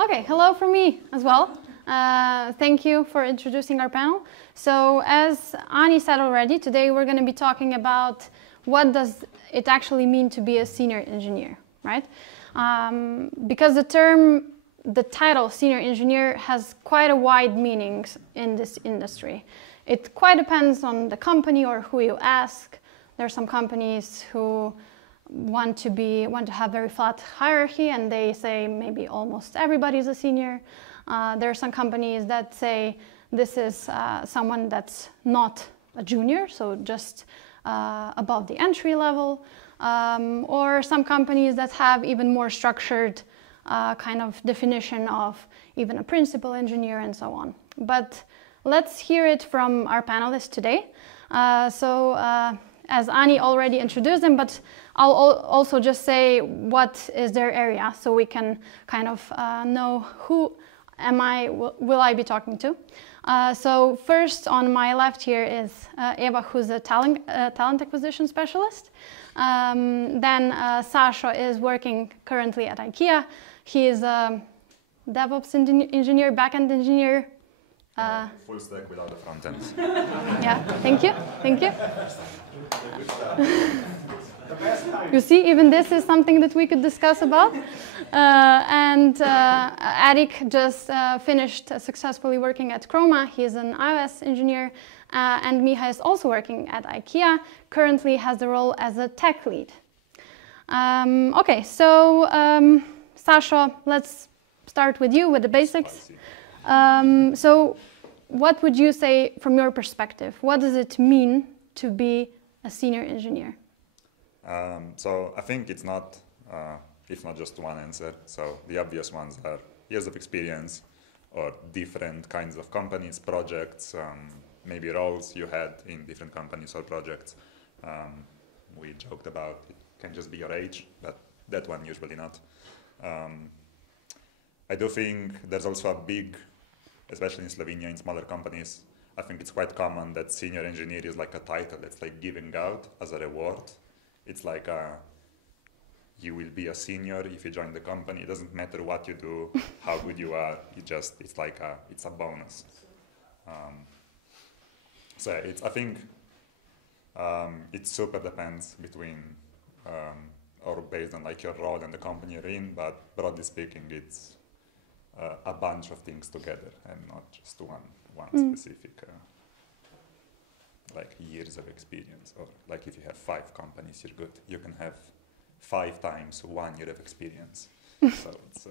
Okay, hello from me as well. Thank you for introducing our panel. So as Ani said already, today we're going to be talking about what does it actually mean to be a senior engineer, right? Because the title senior engineer has quite a wide meaning in this industry. It quite depends on the company or who you ask. There are some companies who want to have very flat hierarchy, and they say maybe almost everybody is a senior. There are some companies that say this is someone that's not a junior, so just above the entry level, or some companies that have even more structured kind of definition of even a principal engineer and so on. But let's hear it from our panelists today. As Ani already introduced them, but I'll also just say what is their area so we can kind of know who will I be talking to. So first on my left here is Eva, who's a talent acquisition specialist. Then Sašo is working currently at IKEA. He is a DevOps engineer, backend engineer. Full stack without the front end. Yeah, thank you. You see, even this is something that we could discuss about. And Erik just finished successfully working at Chroma. He is an iOS engineer. And Miha is also working at IKEA, currently has the role as a tech lead. Okay, so Sašo, let's start with you, with the basics. So what would you say from your perspective? What does it mean to be a senior engineer? So I think it's not just one answer. So the obvious ones are years of experience or different kinds of companies, projects, maybe roles you had in different companies or projects. We joked about it can just be your age, but that one usually not. I do think there's also a big, especially in Slovenia, in smaller companies, I think it's quite common that senior engineer is like a title that's like giving out as a reward. It's like you will be a senior if you join the company. It doesn't matter what you do, how good you are. It's like it's a bonus. So I think it super depends between or based on like your role and the company you're in. But broadly speaking, it's a bunch of things together and not just one specific like years of experience, or like if you have 5 companies, you're good. You can have 5 times 1 year of experience. So it's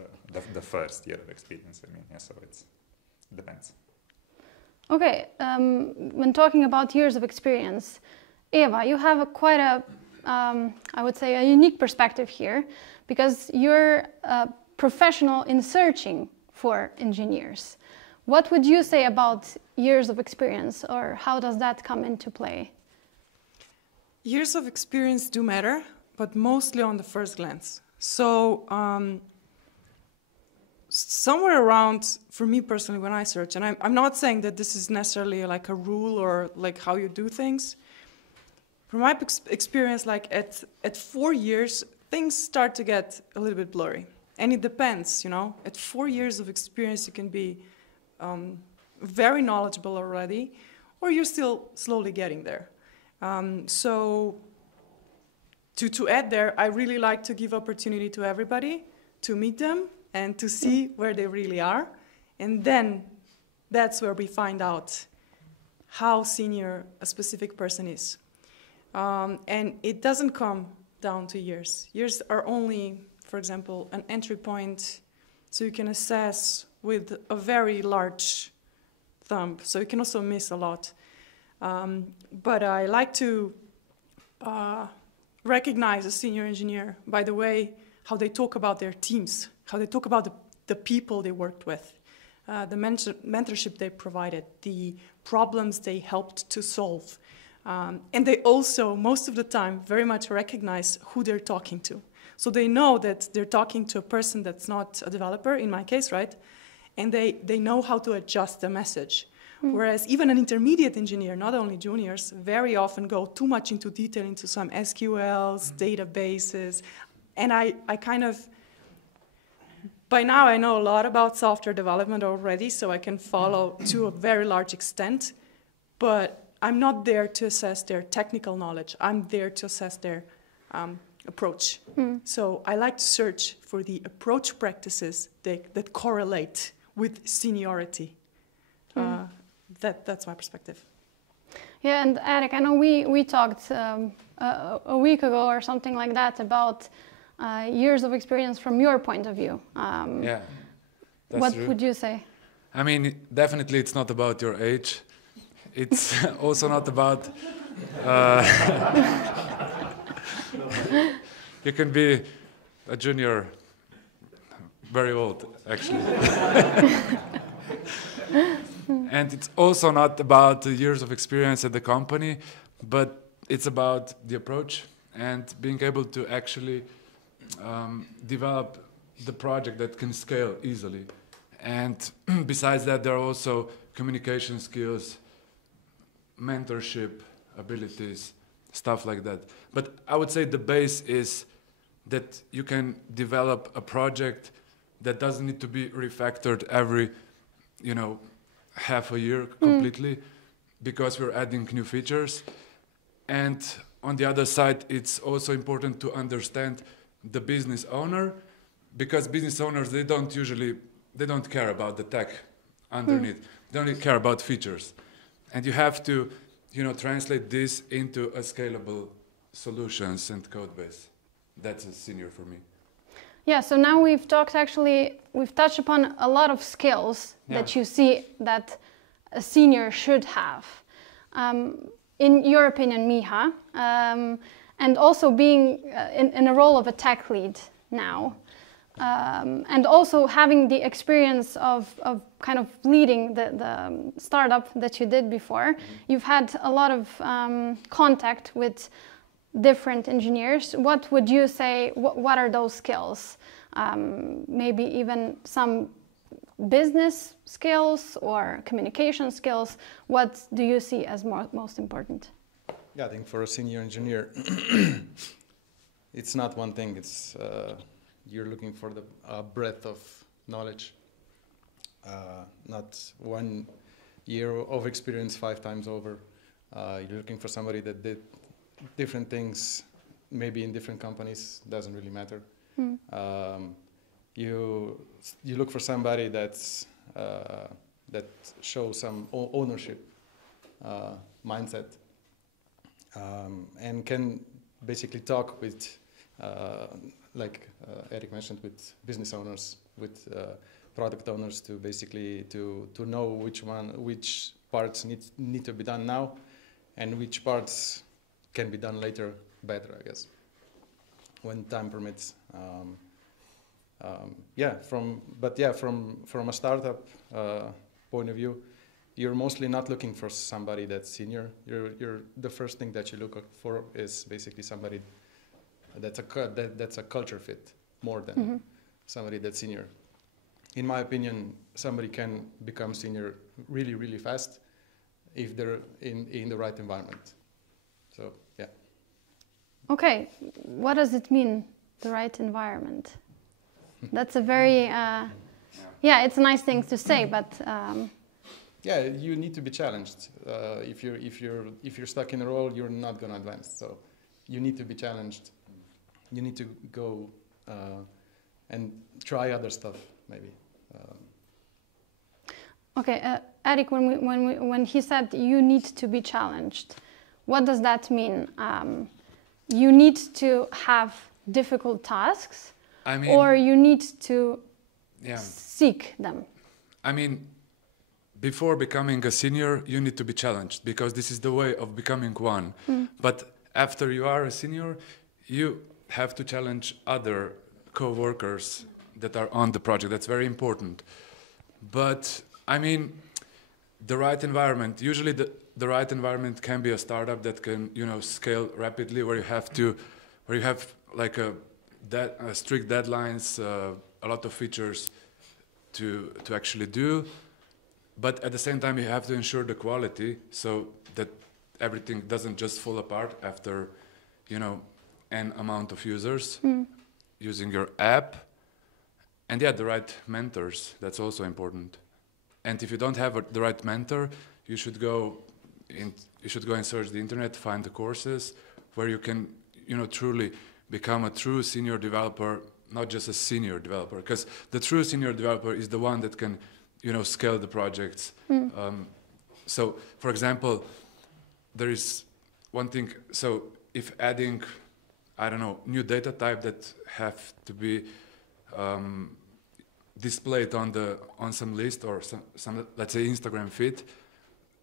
the first year of experience. I mean, yeah. So it depends. Okay, when talking about years of experience, Eva, you have quite a, I would say, a unique perspective here, because you're a professional in searching for engineers. What would you say about years of experience, or how does that come into play? Years of experience do matter, but mostly on the first glance. So somewhere around, for me personally, when I search, and I'm not saying that this is necessarily like a rule or like how you do things. From my experience, like at 4 years, things start to get a little bit blurry. And it depends, you know. At 4 years of experience, you can be very knowledgeable already, or you're still slowly getting there. So to add there, I really like to give opportunity to everybody to meet them and to see where they really are. And then that's where we find out how senior a specific person is. And it doesn't come down to years. Years are only, for example, an entry point, so you can assess with a very large thumb. So you can also miss a lot. But I like to recognize a senior engineer by the way how they talk about their teams, how they talk about the people they worked with, the mentorship they provided, the problems they helped to solve. And they also, most of the time, very much recognize who they're talking to. So they know that they're talking to a person that's not a developer, in my case, right? And they know how to adjust the message. Whereas even an intermediate engineer, not only juniors, very often go too much into detail into some SQLs, databases. And I kind of by now I know a lot about software development already, so I can follow to a very large extent, but I'm not there to assess their technical knowledge. I'm there to assess their approach. So I like to search for the approach practices that correlate with seniority. That's my perspective. Yeah, and Erik, I know we talked a week ago or something like that about years of experience from your point of view. Yeah, that's what true. would you say? I mean, definitely it's not about your age. It's also not about... you can be a junior, very old, actually. And it's also not about the years of experience at the company, but it's about the approach and being able to actually develop the project that can scale easily. And besides that, there are also communication skills, mentorship abilities, stuff like that. But I would say the base is that you can develop a project that doesn't need to be refactored every, half a year completely, because we're adding new features. And on the other side, it's also important to understand the business owner, because business owners, they don't care about the tech underneath. They only care about features. And you have to, translate this into a scalable solutions and code base. That's a senior for me. Yeah, so now we've touched upon a lot of skills that you see that a senior should have. In your opinion, Miha, and also being in a role of a tech lead now, and also having the experience of kind of leading the startup that you did before, you've had a lot of contact with different engineers. What would you say, what are those skills? Maybe even some business skills or communication skills. What do you see as most important? Yeah, I think for a senior engineer, it's not one thing. It's you're looking for the breadth of knowledge, not 1 year of experience 5 times over. You're looking for somebody that did different things, maybe in different companies, doesn't really matter. You look for somebody that shows some ownership mindset, and can basically talk with, like Erik mentioned, with business owners, with product owners, to basically to know which parts need to be done now, and which parts can be done later better, I guess, when time permits. From a startup point of view, you're mostly not looking for somebody that's senior. The first thing that you look for is basically somebody that's a culture fit more than somebody that's senior. In my opinion, somebody can become senior really, really fast if they're in the right environment. So, yeah. Okay, what does it mean, the right environment? That's a very, it's a nice thing to say, but... Yeah, you need to be challenged. If you're stuck in a role, you're not going to advance. So you need to be challenged. You need to go and try other stuff, maybe. Okay, Erik, when he said you need to be challenged, what does that mean? You need to have difficult tasks, or you need to seek them? I mean, before becoming a senior, you need to be challenged, because this is the way of becoming one. But after you are a senior, you have to challenge other co-workers that are on the project. That's very important. But I mean, the right environment, usually the right environment can be a startup that can, scale rapidly, where you have like strict deadlines, a lot of features to actually do. But at the same time, you have to ensure the quality, so that everything doesn't just fall apart after, an amount of users using your app. And yeah, the right mentors, that's also important. And if you don't have the right mentor, you should go and search the internet, find the courses where you can, truly become a true senior developer, not just a senior developer, because the true senior developer is the one that can, scale the projects. So, for example, there is one thing. So, if adding, I don't know, new data type that have to be displayed on some list or some, let's say, Instagram feed,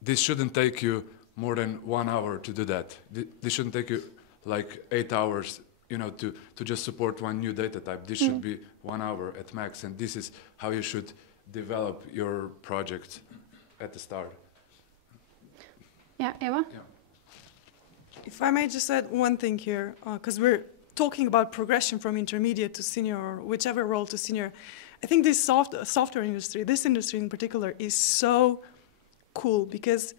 this shouldn't take you more than 1 hour to do that. This shouldn't take you like 8 hours, to just support one new data type. This should be 1 hour at max, and this is how you should develop your project at the start. Yeah, Eva? Yeah. If I may just add one thing here, because we're talking about progression from intermediate to senior, or whichever role to senior. I think this software industry, this industry in particular, is so cool, because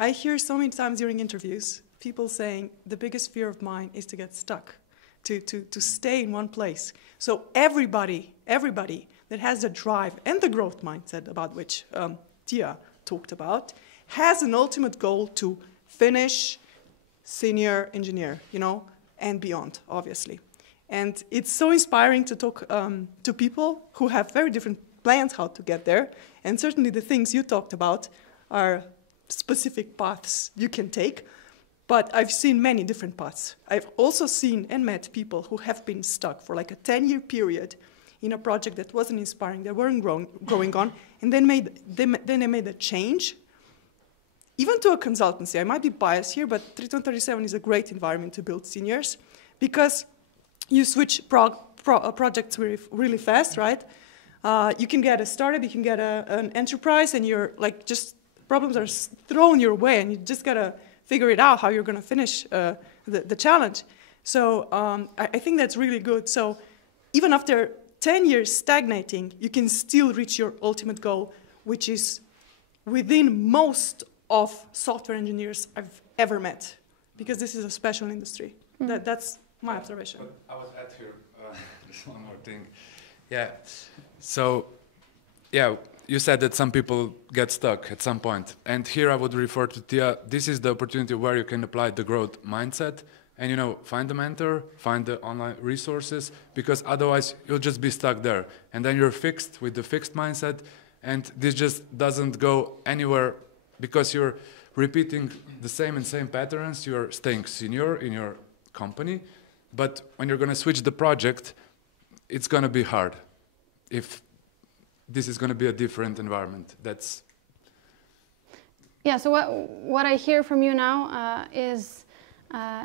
I hear so many times during interviews people saying the biggest fear of mine is to get stuck, to stay in one place. So everybody that has the drive and the growth mindset about which Tia talked about has an ultimate goal to finish senior engineer, and beyond, obviously. And it's so inspiring to talk to people who have very different plans how to get there. And certainly the things you talked about are specific paths you can take. But I've seen many different paths. I've also seen and met people who have been stuck for like a 10-year period in a project that wasn't inspiring, that weren't going on, and then they made a change, even to a consultancy. I might be biased here, but 3137 is a great environment to build seniors, because you switch projects really fast, right? You can get a startup, you can get an enterprise, and you're like, just problems are thrown your way, and you just gotta figure it out how you're gonna finish the challenge. So I think that's really good. So even after 10 years stagnating, you can still reach your ultimate goal, which is within most of software engineers I've ever met, because this is a special industry. That's my observation. But I was at here, just one more thing. Yeah, so, yeah, you said that some people get stuck at some point. And here I would refer to Tia. This is the opportunity where you can apply the growth mindset and, find a mentor, find the online resources, because otherwise you'll just be stuck there. And then you're fixed with the fixed mindset, and this just doesn't go anywhere because you're repeating the same patterns. You're staying senior in your company, but when you're going to switch the project, it's going to be hard. If this is going to be a different environment, that's... Yeah, so what I hear from you now is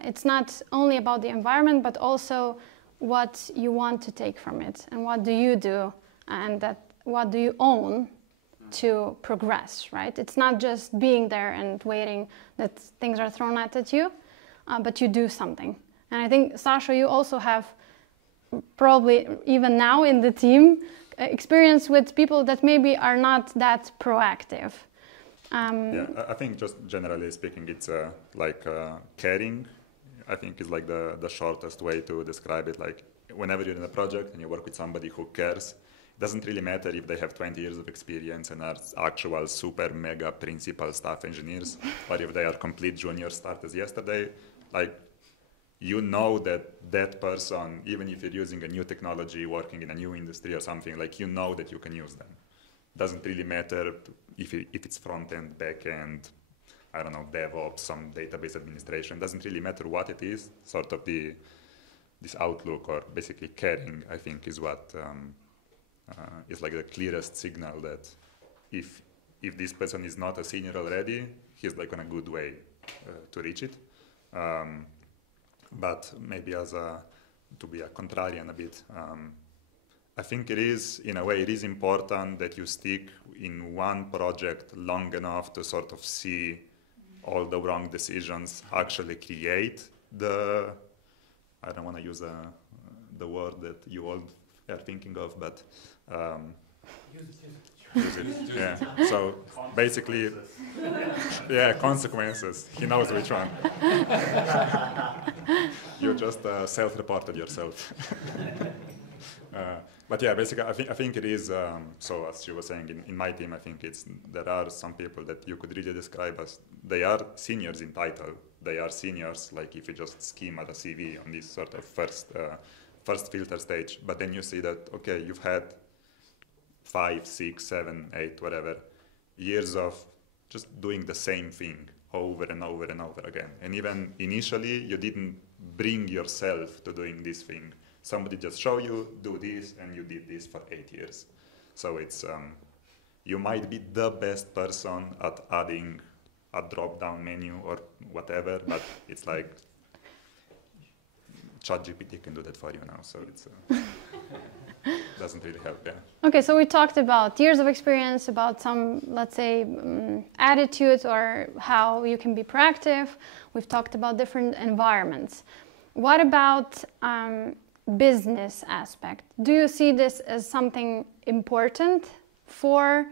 it's not only about the environment, but also what you want to take from it, and what do you do, and what do you own to progress, right? It's not just being there and waiting that things are thrown at you, but you do something. And I think, Sašo, you also have probably, even now in the team, experience with people that maybe are not that proactive. Yeah, I think just generally speaking, it's like caring, I think is like the shortest way to describe it. Like whenever you're in a project and you work with somebody who cares, it doesn't really matter if they have 20 years of experience and are actual super mega principal staff engineers, or if they are complete junior starters yesterday. Like, that person, even if you're using a new technology, working in a new industry or something, like that you can use them. Doesn't really matter if it's front end, back end, I don't know, DevOps, some database administration. Doesn't really matter what it is. Sort of this outlook, or basically caring, I think, is what is like the clearest signal that if this person is not a senior already, he's like on a good way to reach it. But maybe to be a contrarian a bit, I think it is important that you stick in one project long enough to sort of see all the wrong decisions actually create I don't want to use the word that you all are thinking of, but use it. Yeah. So basically, yeah, consequences. He knows which one. You just self-reported yourself. But yeah, basically, I think it is. So as you were saying, in my team, I think there are some people that you could really describe as they are seniors in title. They are seniors, like if you just scheme at a CV on this sort of first filter stage. But then you see that okay, you've had 5, 6, 7, 8, whatever years of just doing the same thing over and over and over again. And even initially, you didn't bring yourself to doing this thing. Somebody just show you, do this, and you did this for 8 years. So it's, you might be the best person at adding a drop-down menu or whatever, but it's like, ChatGPT can do that for you now, so it's doesn't really help, yeah. Okay, so we talked about years of experience, about some, let's say, attitudes or how you can be proactive. We've talked about different environments. What about business aspect? Do you see this as something important for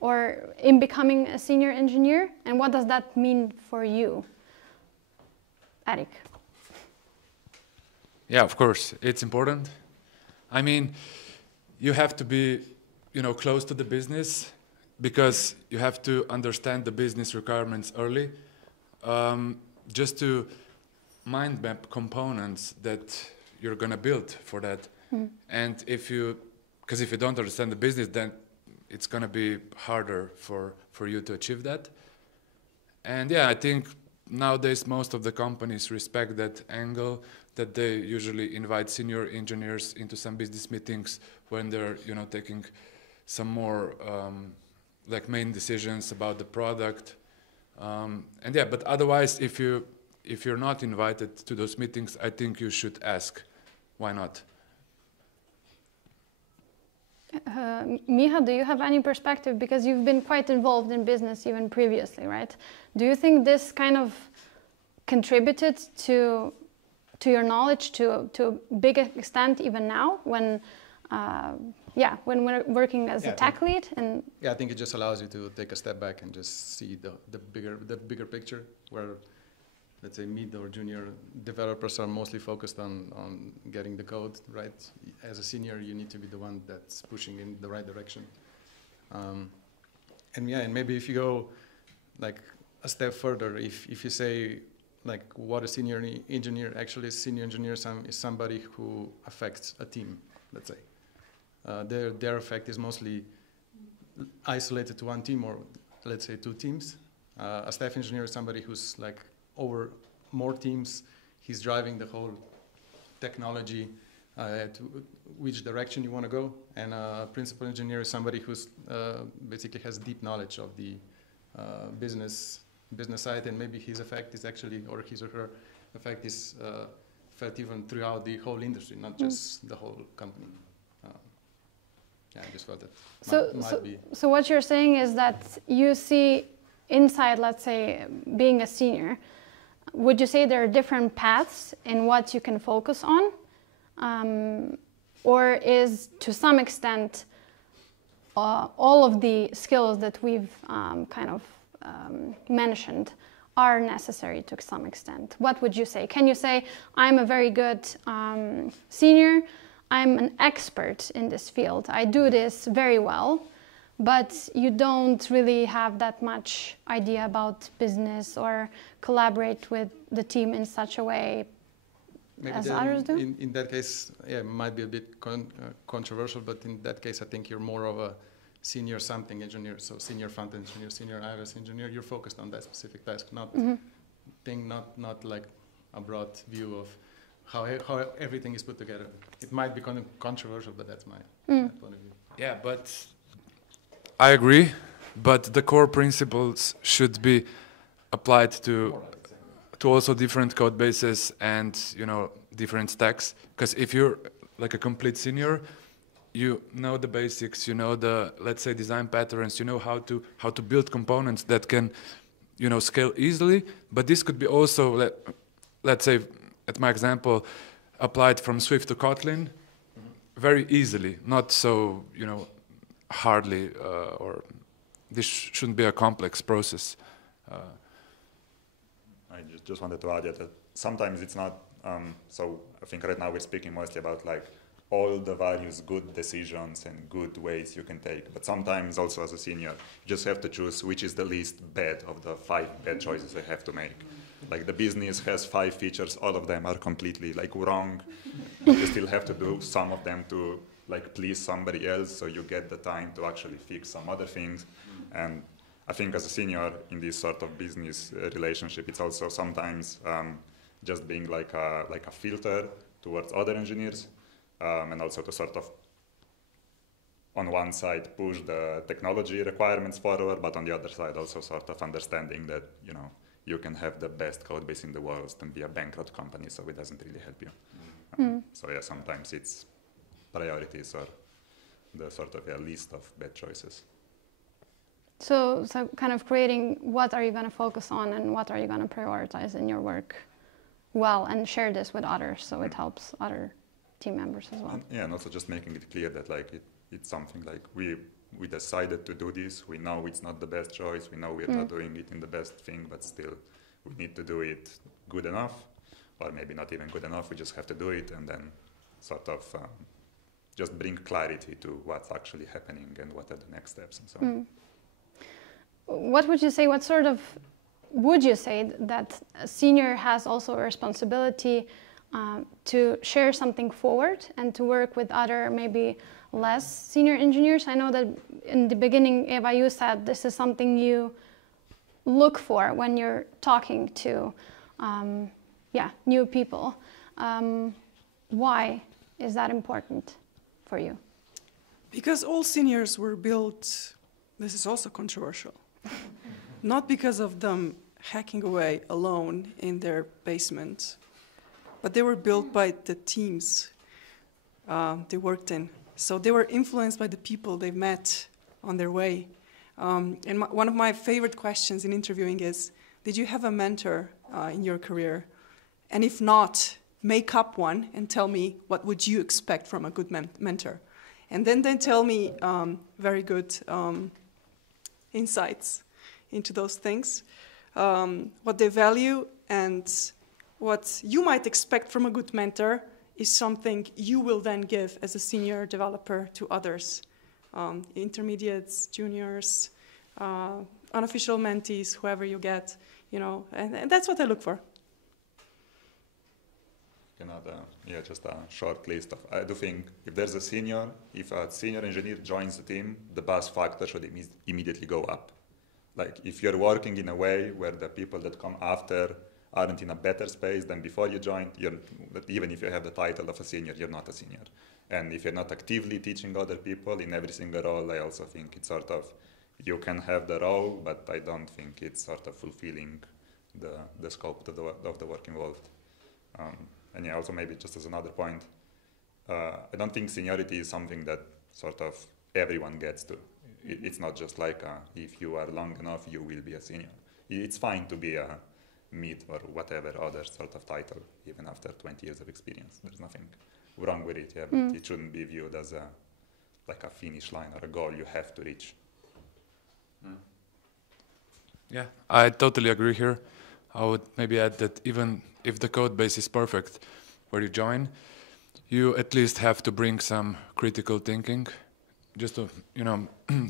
or in becoming a senior engineer? And what does that mean for you, Erik? Yeah, of course, it's important. I mean, you have to be, close to the business because you have to understand the business requirements early, just to mind map components that you're going to build for that. And if you don't understand the business, then it's going to be harder for you to achieve that. And yeah, I think nowadays most of the companies respect that angle, that they usually invite senior engineers into some business meetings when they're taking some more like main decisions about the product. And yeah, but otherwise, if you're not invited to those meetings, I think you should ask, why not? Miha, do you have any perspective? Because you've been quite involved in business even previously, right? Do you think this kind of contributed to your knowledge to a big extent even now when we're working as a tech lead? And yeah, I think it just allows you to take a step back and just see the bigger picture, where let's say mid or junior developers are mostly focused on getting the code right. As a senior, you need to be the one that's pushing in the right direction. And maybe if you go like a step further, if you say like what a senior engineer actually is, senior engineer is somebody who affects a team, let's say. Their effect is mostly isolated to one team, or let's say 2 teams. A staff engineer is somebody who's like over more teams. He's driving the whole technology to which direction you want to go. And a principal engineer is somebody who's basically has deep knowledge of the business side, and maybe his effect is actually, or his or her effect is felt even throughout the whole industry, not just the whole company. Yeah, I just felt that might be. So what you're saying is that you see inside, let's say, being a senior, would you say there are different paths in what you can focus on? Or is, to some extent, all of the skills that we've mentioned are necessary to some extent? What would you say? Can you say, I'm a very good senior, I'm an expert in this field, I do this very well, but you don't really have that much idea about business or collaborate with the team in such a way maybe as others do? In that case, yeah, it might be a bit controversial, but in that case, I think you're more of a senior something engineer, so senior front-end engineer, senior iOS engineer. You're focused on that specific task, not like a broad view of how everything is put together. It might be kind of controversial, but that's my point of view. Yeah, but I agree, but the core principles should be applied to also different code bases and different stacks. Because if you're like a complete senior, you know the basics, you know the, let's say, design patterns, you know how to build components that can scale easily. But this could be also, let's say, at my example, applied from Swift to Kotlin very easily, not so hardly, or this shouldn't be a complex process. I just wanted to add that sometimes it's not, so I think right now we're speaking mostly about like all the various good decisions and good ways you can take. But sometimes also as a senior, you just have to choose which is the least bad of the 5 bad choices I have to make. Like the business has 5 features, all of them are completely like wrong. You still have to do some of them to like please somebody else, so you get the time to actually fix some other things. And I think as a senior in this sort of business relationship, it's also sometimes just being like a filter towards other engineers, and also to sort of, on one side, push the technology requirements forward, but on the other side, also sort of understanding that, you know, you can have the best code base in the world and be a bankrupt company, so it doesn't really help you. So yeah, sometimes it's priorities or the sort of list of bad choices. So kind of creating what are you going to focus on and what are you going to prioritize in your work well, and share this with others so it helps other team members as well. And also just making it clear that like it's something like we decided to do this, we know it's not the best choice, we know we're not doing it in the best thing, but still we need to do it good enough, or maybe not even good enough, we just have to do it, and then sort of just bring clarity to what's actually happening and what are the next steps and so on. What would you say, would you say that a senior has also a responsibility to share something forward and to work with other maybe less senior engineers? I know that in the beginning, Eva, you said this is something you look for when you're talking to new people. Why is that important for you? Because all seniors were built, this is also controversial, not because of them hacking away alone in their basement, but they were built by the teams they worked in. So they were influenced by the people they met on their way. And one of my favorite questions in interviewing is, did you have a mentor in your career? And if not, make up one and tell me what would you expect from a good mentor. And then they tell me very good insights into those things, what they value, and what you might expect from a good mentor is something you will then give as a senior developer to others, intermediates, juniors, unofficial mentees, whoever you get, you know, and that's what I look for. Just a short list of, I do think if there's a senior engineer joins the team, the buzz factor should immediately go up. Like if you're working in a way where the people that come after aren't in a better space than before you joined, even if you have the title of a senior, you're not a senior. And if you're not actively teaching other people in every single role, I also think it's sort of, you can have the role, but I don't think it's sort of fulfilling the scope of the work involved. And also maybe just as another point, I don't think seniority is something that sort of everyone gets to. It's not just like if you are long enough, you will be a senior. It's fine to be a mid or whatever other sort of title, even after 20 years of experience. There's nothing wrong with it, but it shouldn't be viewed as like a finish line or a goal you have to reach. Yeah, I totally agree here. I would maybe add that even if the code base is perfect where you join, you at least have to bring some critical thinking, just to,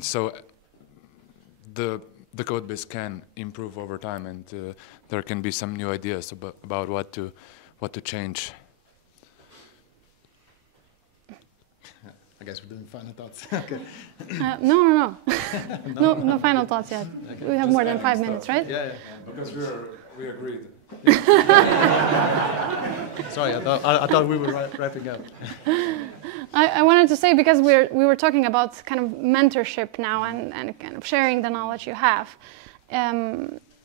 so the code base can improve over time, and there can be some new ideas about what to change. I guess we're doing final thoughts. Okay. No final thoughts yet. Okay. We have more than 5 minutes, right? Yeah. Because we agreed. Sorry, I thought we were wrapping up. I wanted to say, because we were talking about kind of mentorship now and kind of sharing the knowledge you have.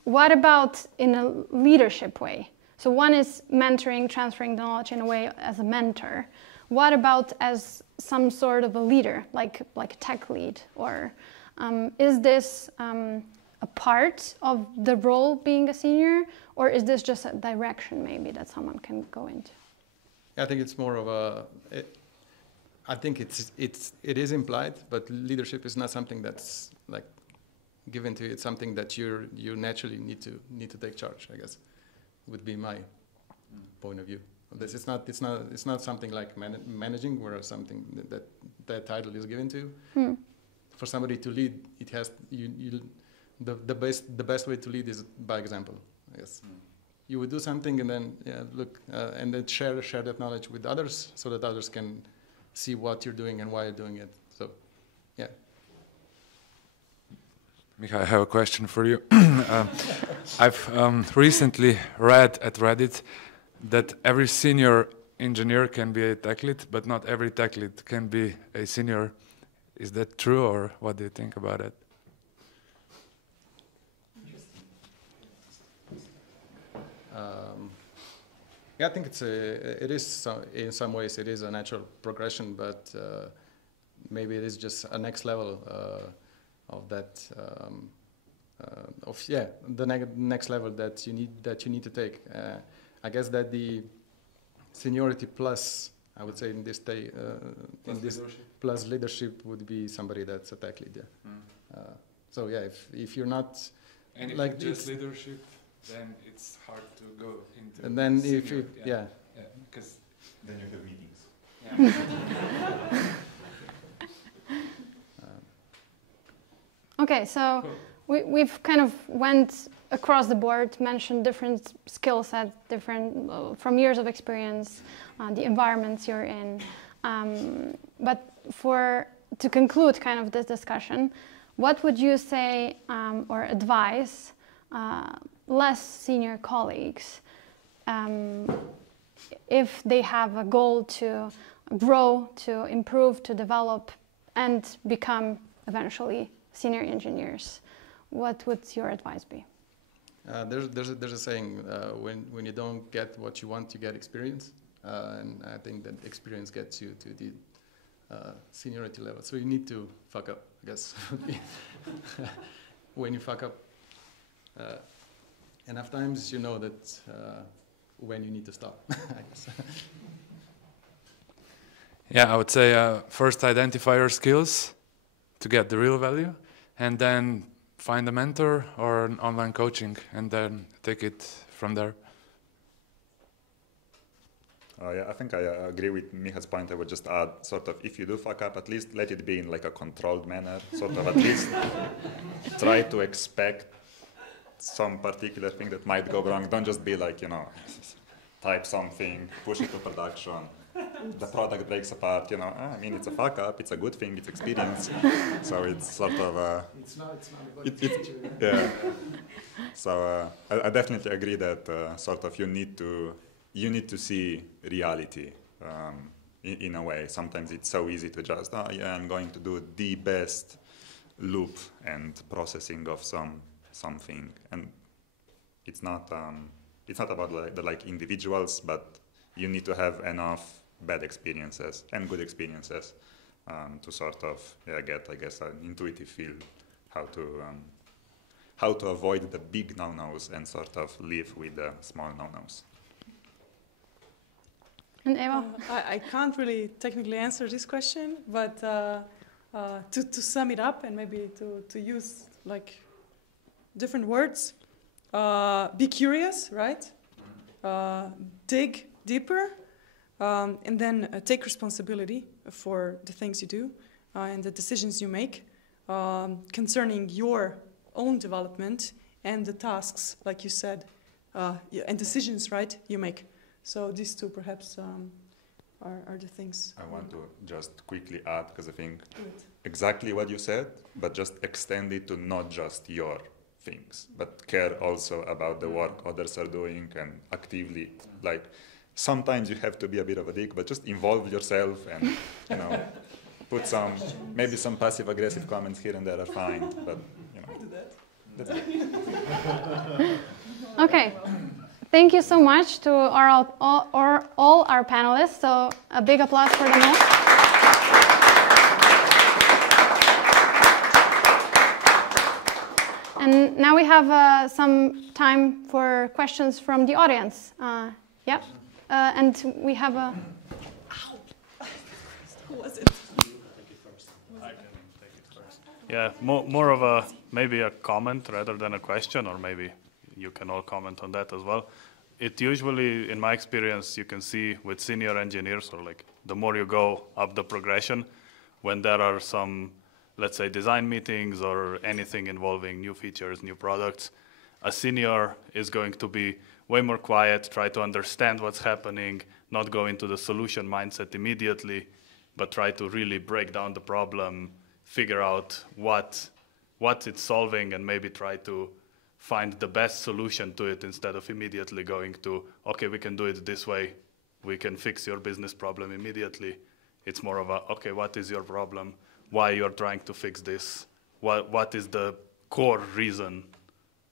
What about in a leadership way? So one is mentoring, transferring the knowledge in a way as a mentor. What about as some sort of a leader, like a tech lead? Or is this a part of the role being a senior, or is this just a direction maybe that someone can go into? I think it's more of I think it is implied, but leadership is not something that's like given to you. It's something that you naturally need to take charge, I guess, would be my point of view. This it's not something like managing, where something that title is given to. For somebody to lead, it has the best way to lead is by example. Yes, you would do something and then look and then share that knowledge with others, so that others can see what you're doing and why you're doing it. So, yeah. Miha, I have a question for you. I've recently read at Reddit that every senior engineer can be a tech lead, but not every tech lead can be a senior. Is that true, or what do you think about it? Yeah, I think it is in some ways it is a natural progression, but maybe it is just a next level of that the next level that you need to take. I guess that the seniority plus, I would say in this day plus leadership would be somebody that's a tech lead. Yeah. So yeah, if you're not and like if just leadership, then it's hard to go into. And then senior, if you because then you have meetings. Yeah. Okay, so we've kind of went across the board, mentioned different skill sets, different from years of experience, the environments you're in. But to conclude kind of this discussion, what would you say or advise less senior colleagues if they have a goal to grow, to improve, to develop, and become eventually senior engineers? What would your advice be? There's a saying, when you don't get what you want, you get experience, and I think that experience gets you to the seniority level. So you need to fuck up, I guess. When you fuck up enough times, you know that when you need to stop, I guess. Yeah, I would say first identify your skills to get the real value, and then find a mentor or an online coaching, and then take it from there. Yeah, I think I agree with Miha's point. I would just add, sort of, if you do fuck up, at least let it be in like a controlled manner. Sort of, at least try to expect some particular thing that might go wrong. Don't just be like, type something, push it to production. The product breaks apart, I mean, it's a fuck up, it's a good thing, it's experience. So it's sort of... it's not about the future. Yeah. So I definitely agree that sort of you need to see reality in a way. Sometimes it's so easy to just, I'm going to do the best loop and processing of something. And it's not about the individuals, but you need to have enough bad experiences and good experiences to sort of get, I guess, an intuitive feel how to avoid the big no-nos and sort of live with the small no-nos. And Eva? I can't really technically answer this question, but to sum it up and maybe to use like different words, be curious, right? Dig deeper, and then take responsibility for the things you do and the decisions you make concerning your own development and the tasks, like you said, and decisions, right, you make. So these two perhaps are the things. I want to just quickly add, because I think exactly what you said, but just extend it to not just your things, but care also about the work others are doing and actively, like, sometimes you have to be a bit of a dick, but just involve yourself and, put maybe some passive-aggressive comments here and there are fine, but, that's it. Okay. Thank you so much to all our panelists. So a big applause for them all. And now we have some time for questions from the audience. And we have a... Who was it? I can take it first. Yeah, more of maybe a comment rather than a question, or maybe you can all comment on that as well. it usually, in my experience, you can see with senior engineers, or like the more you go up the progression, when there are some, let's say, design meetings or anything involving new features, new products, a senior is going to be way more quiet, try to understand what's happening, not go into the solution mindset immediately, but try to really break down the problem, figure out what it's solving, and maybe try to find the best solution to it instead of immediately going to, okay, we can do it this way, we can fix your business problem immediately. It's more of a, okay, what is your problem? Why you're trying to fix this? What is the core reason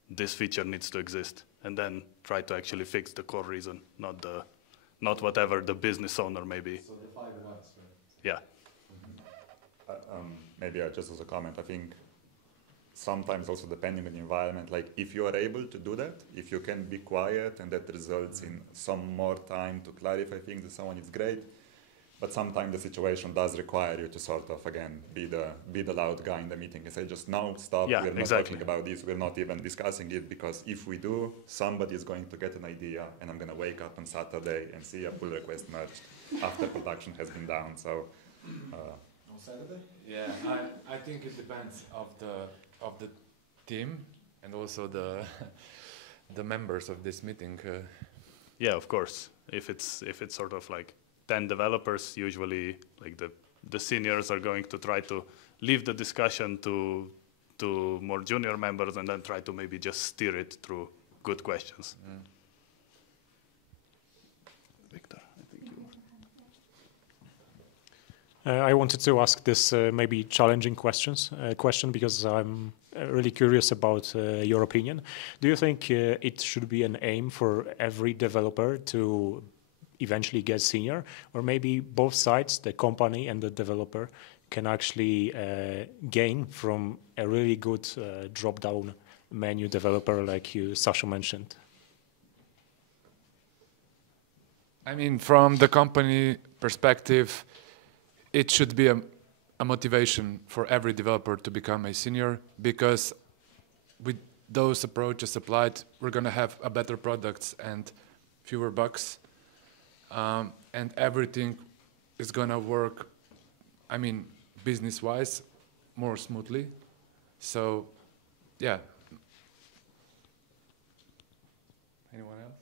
this feature needs to exist? And then try to actually fix the core reason, not whatever the business owner may be. So the 5 whys, right? Yeah. Maybe just as a comment, I think sometimes also depending on the environment, like if you are able to do that, if you can be quiet and that results in some more time to clarify things and so on, it's great. But sometimes the situation does require you to sort of, again, be the loud guy in the meeting and say, just no, stop, Yeah, we're not exactly. talking about this, we're not even discussing it, because if we do, somebody is going to get an idea, and I'm going to wake up on Saturday and see a pull request merged after production has been down. So, On Saturday? Yeah, I think it depends of the team and also the members of this meeting. Yeah, of course. If it's sort of like 10 developers, usually like the seniors are going to try to leave the discussion to more junior members and then try to maybe just steer it through good questions. Victor, I think you. I wanted to ask this maybe challenging question because I'm really curious about your opinion. Do you think it should be an aim for every developer to eventually get senior, or maybe both sides, the company and the developer, can actually gain from a really good drop-down menu developer like you, Sašo, mentioned? I mean, from the company perspective, it should be a motivation for every developer to become a senior, because with those approaches applied, we're going to have a better products and fewer bugs. And everything is going to work, I mean, business-wise, more smoothly. So, yeah. Anyone else?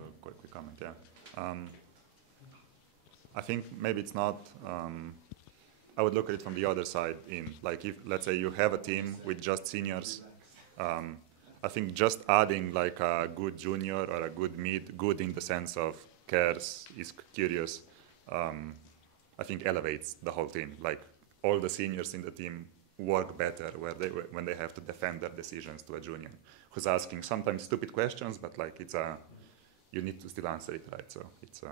a quick comment, yeah. I think maybe it's not, I would look at it from the other side in, like if, let's say you have a team with just seniors, I think just adding like a good junior or a good mid, good in the sense of cares, is curious, I think elevates the whole team. Like all the seniors in the team work better when they have to defend their decisions to a junior who's asking sometimes stupid questions, but like you need to still answer it, right? So it's,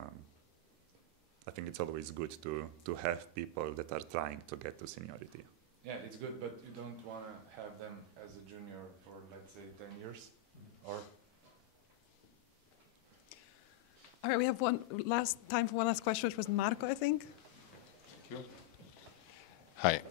I think it's always good to have people that are trying to get to seniority. Yeah, it's good, but you don't want to have them as a junior for, let's say, 10 years, or? All right, we have time for one last question, which was Marco, I think. Thank you. Hi.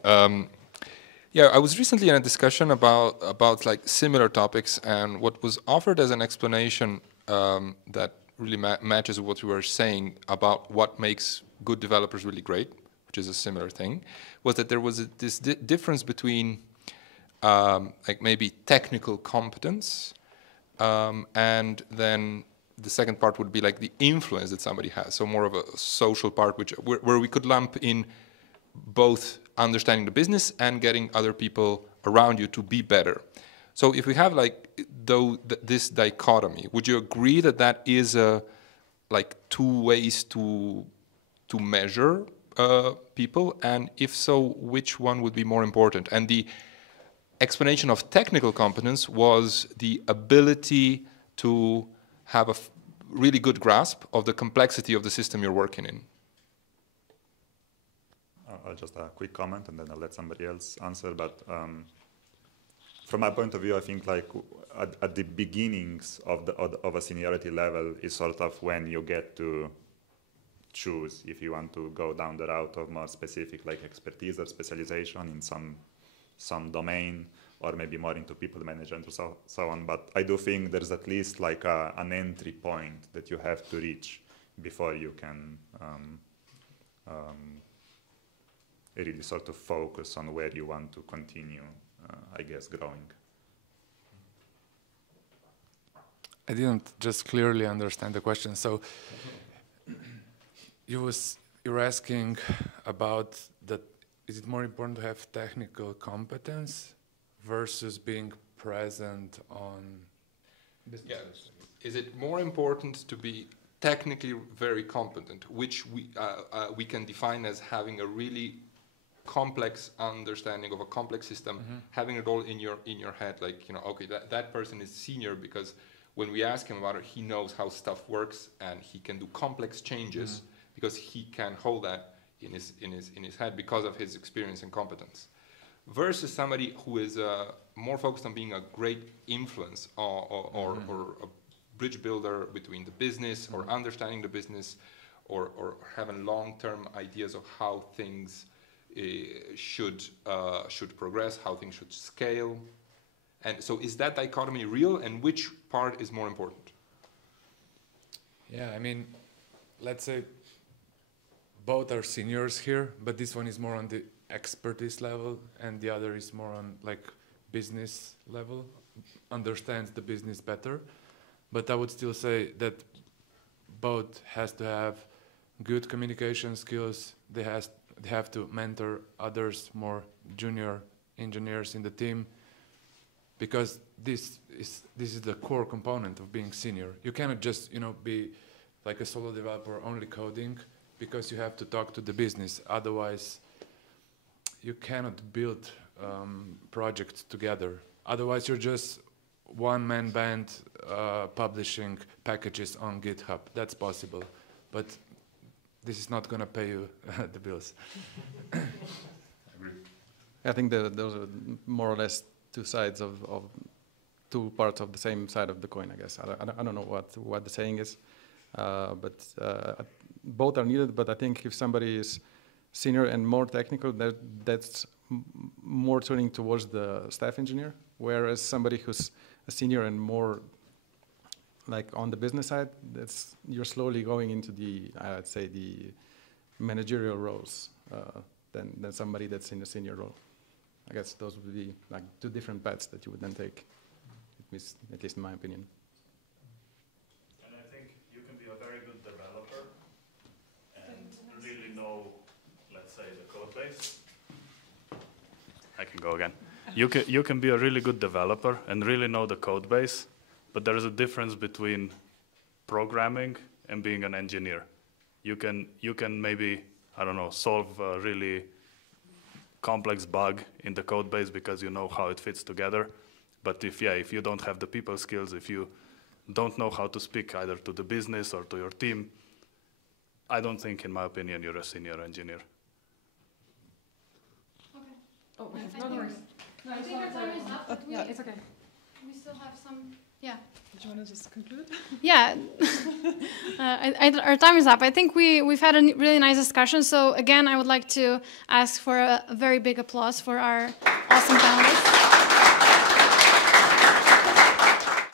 Yeah, I was recently in a discussion about like similar topics, and what was offered as an explanation that really matches what you were saying about what makes good developers really great, which is a similar thing, was that there was this difference between like maybe technical competence and then the second part would be like the influence that somebody has, so more of a social part, where we could lump in both understanding the business and getting other people around you to be better. So if we have like this dichotomy, would you agree that that is like two ways to measure people? And if so, which one would be more important? And the explanation of technical competence was the ability to have a really good grasp of the complexity of the system you're working in. Just a quick comment, and then I'll let somebody else answer. But from my point of view, I think like at the beginnings of a seniority level is sort of when you get to choose if you want to go down the route of more specific like expertise or specialization in some some domain, or maybe more into people management or so on. But I do think there's at least like an entry point that you have to reach before you can really sort of focus on where you want to continue, I guess, growing. I didn't just clearly understand the question. So you were asking about that, is it more important to have technical competence versus being present on business? Yeah. Is it more important to be technically very competent, which we can define as having a really complex understanding of a complex system, having it all in your head, like, you know, okay, that person is senior because when we ask him about it, he knows how stuff works and he can do complex changes because he can hold that in his head because of his experience and competence. Versus somebody who is more focused on being a great influence or a bridge builder between the business or understanding the business or having long-term ideas of how things should progress, how things should scale. And so is that dichotomy real, and which part is more important? Yeah, I mean, let's say both are seniors here, but this one is more on the expertise level and the other is more on like business level, understands the business better. But I would still say that both has to have good communication skills. They have to mentor others, more junior engineers in the team, because this is the core component of being senior. You cannot just, you know, be like a solo developer only coding, because you have to talk to the business. Otherwise, you cannot build projects together. Otherwise, you're just one-man band publishing packages on GitHub. That's possible, but this is not going to pay you the bills. I agree. I think those are more or less two sides of two parts of the same side of the coin, I guess. I don't know what the saying is, but both are needed. But I think if somebody is senior and more technical, that's more turning towards the staff engineer, whereas somebody who's a senior and more like on the business side, you're slowly going into the, I'd say, the managerial roles than somebody that's in a senior role. I guess those would be like two different paths that you would then take, at least in my opinion. And I think you can be a very good developer and really know, let's say, the code base. I can go again. You can be a really good developer and really know the code base, but there is a difference between programming and being an engineer. You can maybe, I don't know, solve a really complex bug in the code base because you know how it fits together. But if you don't have the people skills, if you don't know how to speak either to the business or to your team, I don't think, in my opinion, you're a senior engineer. Okay. Oh, No worries. No, I think our time is up, but it's okay. we still have some, yeah. Did you want to just conclude? Yeah, our time is up. I think we've had a really nice discussion. So again, I would like to ask for a very big applause for our awesome panelists.